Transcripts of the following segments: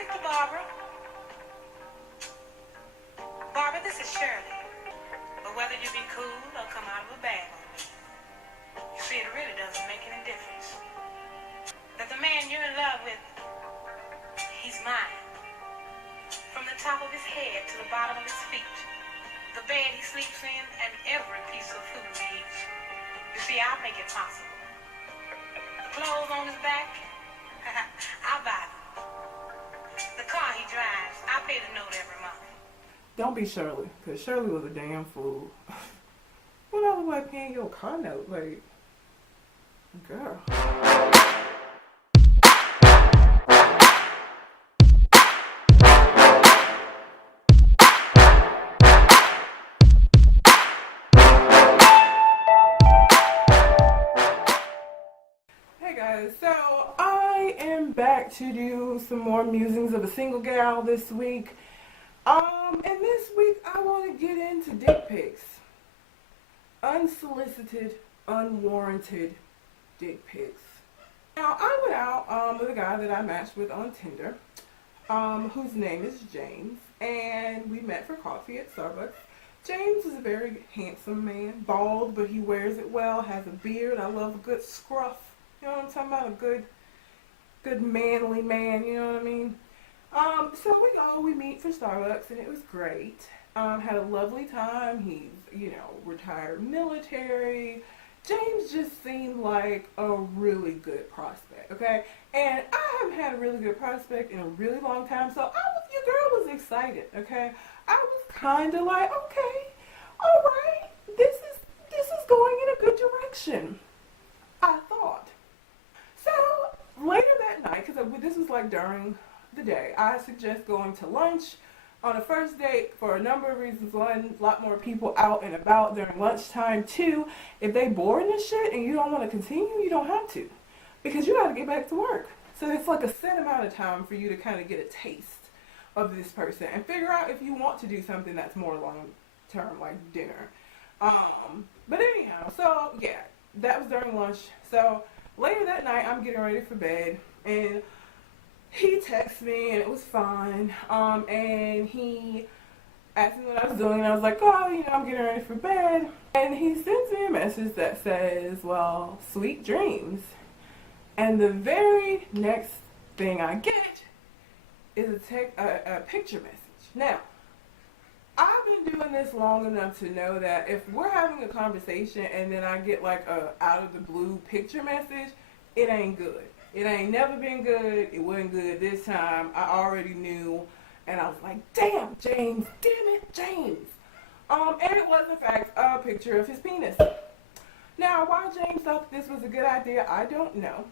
speak to Barbara? Barbara, this is Shirley. But whether you be cool or come out of a bag on me, you see, it really doesn't make any difference. That the man you're in love with, he's mine. From the top of his head to the bottom of his feet, the bed he sleeps in, and every piece of food he eats. You see, I make it possible. The clothes on his back, I buy them. The car he drives, I pay the note every month. Don't be Shirley, because Shirley was a damn fool. What other way paying your car note? Like, girl. Hey guys, so I am back to do some more musings of a single gal this week. And this week I want to get into dick pics. Unsolicited, unwarranted dick pics. Now, I went out with a guy that I matched with on Tinder, whose name is James, and we met for coffee at Starbucks. James is a very handsome man, bald, but he wears it well, has a beard. I love a good scruff. You know what I'm talking about? A good manly man, you know what I mean? So we meet for Starbucks, and it was great. Had a lovely time. He's, retired military. James just seemed like a really good prospect, okay? And I haven't had a really good prospect in a really long time, so your girl was excited, okay? I was kind of like, okay, all right, this is going in a good direction, I thought. So later that night, because this was like during the day, I suggest going to lunch on a first date for a number of reasons. One, a lot more people out and about during lunchtime. Two, if they bored and shit and you don't want to continue, you don't have to, because you got to get back to work. So it's like a set amount of time for you to kind of get a taste of this person and figure out if you want to do something that's more long term, like dinner. But anyhow, so yeah, that was during lunch. So later that night, I'm getting ready for bed, and he texted me, and it was fine. And he asked me what I was doing, and I was like, oh, I'm getting ready for bed. And he sends me a message that says, well, sweet dreams. And the very next thing I get is a picture message. Now, I've been doing this long enough to know that if we're having a conversation and then I get like a out of the blue picture message, it ain't good. It ain't never been good. It wasn't good this time. I already knew, and I was like, damn, James, damn it, James. And it was in fact a picture of his penis. Now, why James thought this was a good idea, I don't know.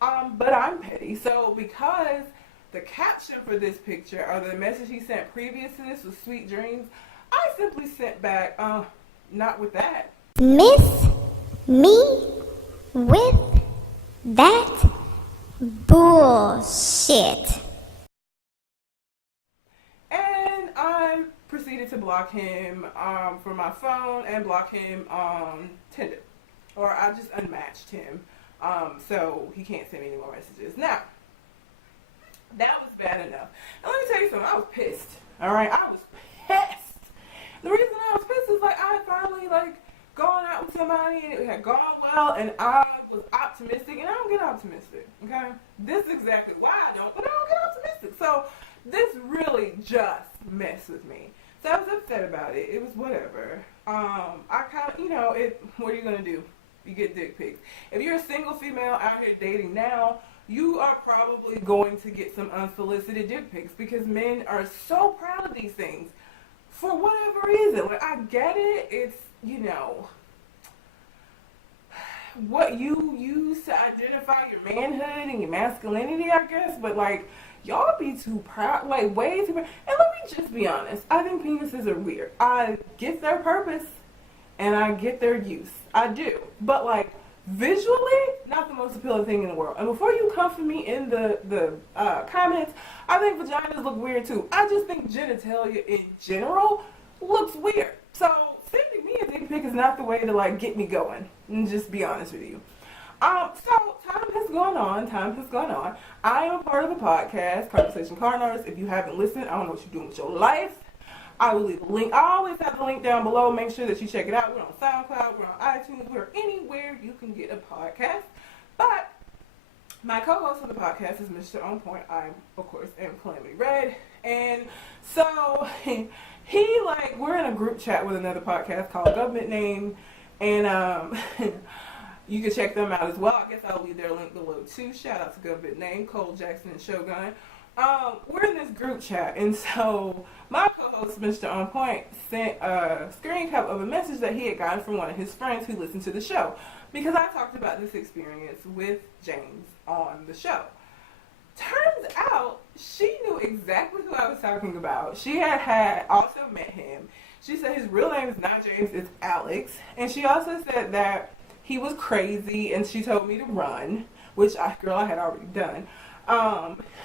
But I'm petty. So because the caption for this picture, or the message he sent previous to this, was sweet dreams, I simply sent back, not with that. Miss me with that bullshit. And I proceeded to block him from my phone and block him on Tinder. Or I just unmatched him, so he can't send me any more messages. Now, that was bad enough. And let me tell you something, I was pissed. Alright, I was pissed. The reason I was pissed is I had finally gone out with somebody and it had gone well, and I was optimistic, and I don't get optimistic, okay? This is exactly why I don't, but I don't get optimistic. So this really just messed with me. So I was upset about it. It was whatever. I kind of, what are you going to do? You get dick pics. If you're a single female out here dating now, you are probably going to get some unsolicited dick pics, because men are so proud of these things for whatever reason. I get it. It's, what you use to identify your manhood and your masculinity, I guess, but y'all be too proud, way too proud. And let me just be honest, I think penises are weird. I get their purpose and I get their use. I do. But visually, not the most appealing thing in the world. And before you come for me in the comments, I think vaginas look weird too. I just think genitalia in general looks weird. So sending me a dick pic is not the way to get me going. And just be honest with you. So time has gone on. Time has gone on. I am a part of a podcast, Conversation Card Artist. If you haven't listened, I don't know what you're doing with your life. I will leave a link. I always have the link down below. Make sure that you check it out. We're on SoundCloud. We're on iTunes. We're anywhere you can get a podcast. But my co-host of the podcast is Mr. On Point. I, of course, am Calamity Red. And so we're in a group chat with another podcast called Government Name. And you can check them out as well. I guess I'll leave their link below too. Shout out to Government Name, Cole Jackson and Shogun. We're in this group chat, and so my co-host, Mr. On Point, sent a screen cap of a message that he had gotten from one of his friends who listened to the show, because I talked about this experience with James on the show. Turns out she knew exactly who I was talking about. She had also met him. She said his real name is not James, it's Alex, and she also said that he was crazy, and she told me to run, which I had already done.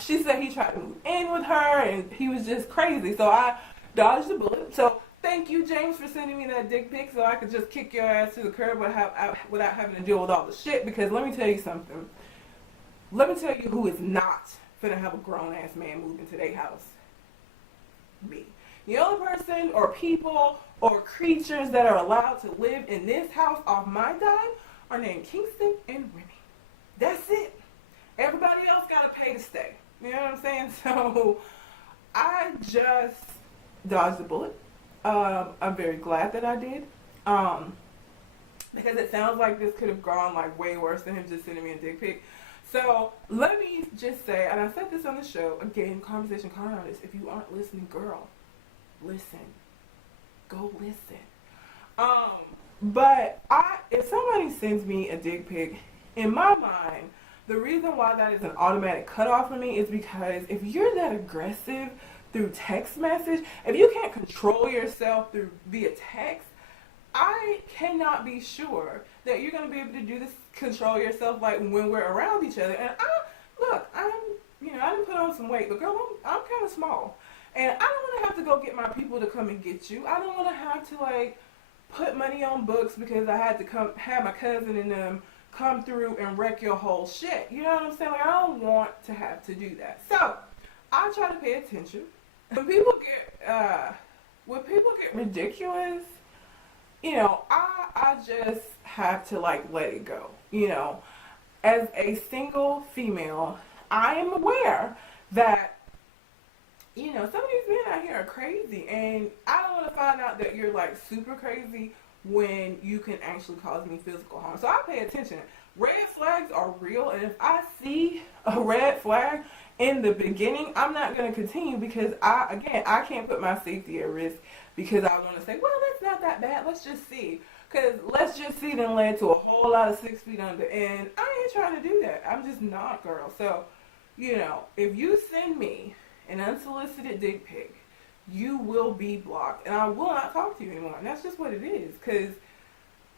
She said he tried to move in with her and he was just crazy. So I dodged the bullet. So thank you, James, for sending me that dick pic so I could just kick your ass to the curb without having to deal with all the shit. Because let me tell you something. Let me tell you who is not finna have a grown-ass man move into their house. Me. The only person or people or creatures that are allowed to live in this house off my dime are named Kingston and Remy. That's it. Everybody else gotta pay to stay. You know what I'm saying? So I just dodged the bullet. I'm very glad that I did. Because it sounds like this could have gone like way worse than him just sending me a dick pic. So let me just say, and I said this on the show, again, Conversation Card Artist, if you aren't listening, girl, listen. Go listen. But if somebody sends me a dick pic, in my mind, the reason why that is an automatic cutoff for me is because if you're that aggressive through text message, if you can't control yourself via text, I cannot be sure that you're going to be able to do this, control yourself like when we're around each other. And I didn't put on some weight, but girl, I'm kind of small. And I don't want to have to go get my people to come and get you. I don't want to have to like put money on books because I had to have my cousin and them come through and wreck your whole shit. You know what I'm saying? Like, I don't want to have to do that. So I try to pay attention. When people get ridiculous, you know, I just have to like let it go. You know, as a single female, I am aware that, you know, some of these men out here are crazy, and I don't want to find out that you're like super crazy when you can actually cause me physical harm. So I pay attention. Red flags are real, and if I see a red flag in the beginning, I'm not going to continue because I can't put my safety at risk because I want to say, well, that's not that bad. Let's just see. Because let's just see then led to a whole lot of 6 feet under, and I ain't trying to do that. I'm just not, girl. So, you know, if you send me an unsolicited dick pic, you will be blocked, and I will not talk to you anymore. And that's just what it is. Because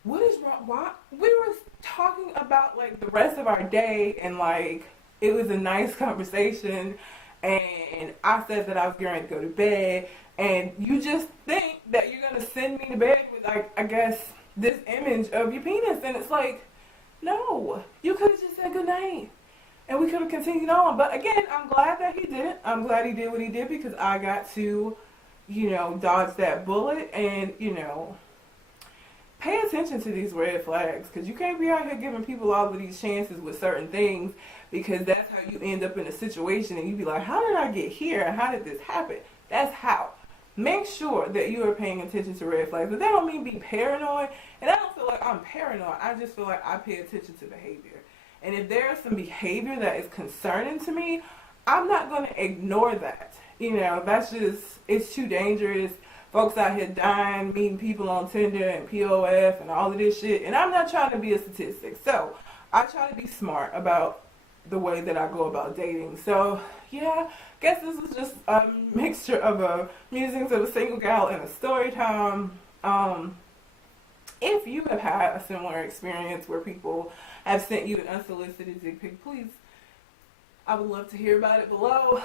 what is wrong? Why we were talking about like the rest of our day, and like it was a nice conversation, and I said that I was going to go to bed, and you just think that you're gonna send me to bed with like, I guess, this image of your penis, and it's like, no, you could have just said good night. And we could have continued on. But again, I'm glad that he did it. I'm glad he did what he did because I got to, you know, dodge that bullet and, you know, pay attention to these red flags. Because you can't be out here giving people all of these chances with certain things because that's how you end up in a situation and you be like, how did I get here? And how did this happen? That's how. Make sure that you are paying attention to red flags. But that don't mean be paranoid. And I don't feel like I'm paranoid. I just feel like I pay attention to behavior. And if there's some behavior that is concerning to me, I'm not going to ignore that. You know, that's just, it's too dangerous. Folks out here dying, meeting people on Tinder and POF and all of this shit. And I'm not trying to be a statistic. So I try to be smart about the way that I go about dating. So, yeah, guess this is just a mixture of musings of a single gal and a story time. If you have had a similar experience where people have sent you an unsolicited dick pic, please, I would love to hear about it below.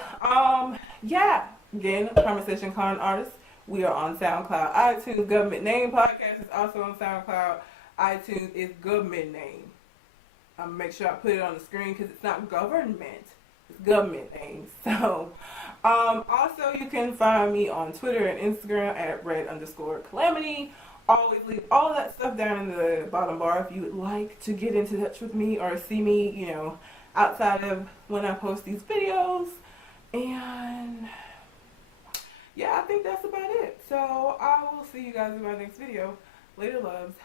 Yeah, again, Conversation Con Artist. We are on SoundCloud, iTunes. Government Name Podcast is also on SoundCloud. iTunes is Government Name. I'm make sure I put it on the screen because it's not government. It's government things. So, also you can find me on Twitter and Instagram at red_calamity. Always leave all of that stuff down in the bottom bar if you would like to get into touch with me or see me, you know, outside of when I post these videos. And yeah, I think that's about it. So I will see you guys in my next video. Later, loves.